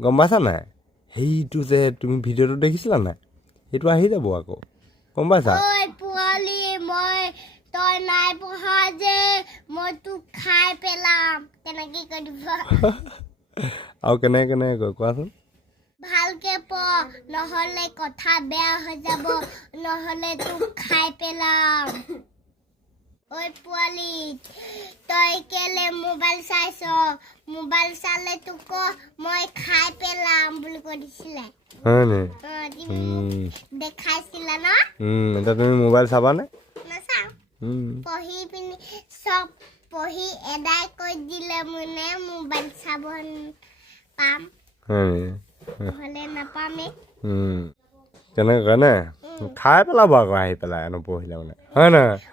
গম পাইছা নাই সেইটো যে তুমি ভিডিঅ'টো দেখিছিলা নাই সেইটো আহি যাব আকৌ গম পাইছা ঐ পোৱালি মই তই নাই পঢ়া যে মই তোক খাই পেলাম তেনেকে কৈ দিব আৰু কেনেকৈ কয় কোৱাচোন ভালকে পঢ় নহ'লে কথা বেয়া হৈ যাব নহ'লে তোক খাই পেলাম ঐ পোৱালি তই কেলে মোবাইল চাইছ মোবাইল চালে তোক মই খাই পেলাম বুলি কৈ দিছিলে হয় নি তুমি দেখাইছিলা ন এতিয়া তুমি মোবাইল চাবানে নাচাওঁ পঢ়ি পিনি চব পঢ়ি এদাই কৈ দিলে মানে মোবাইল চাব পাম নহ'লে নাপামেই কেনেকৈ নে খাই পেলাব আকৌ আহি পেলাই নপঢ়িলে মানে হয় নহয়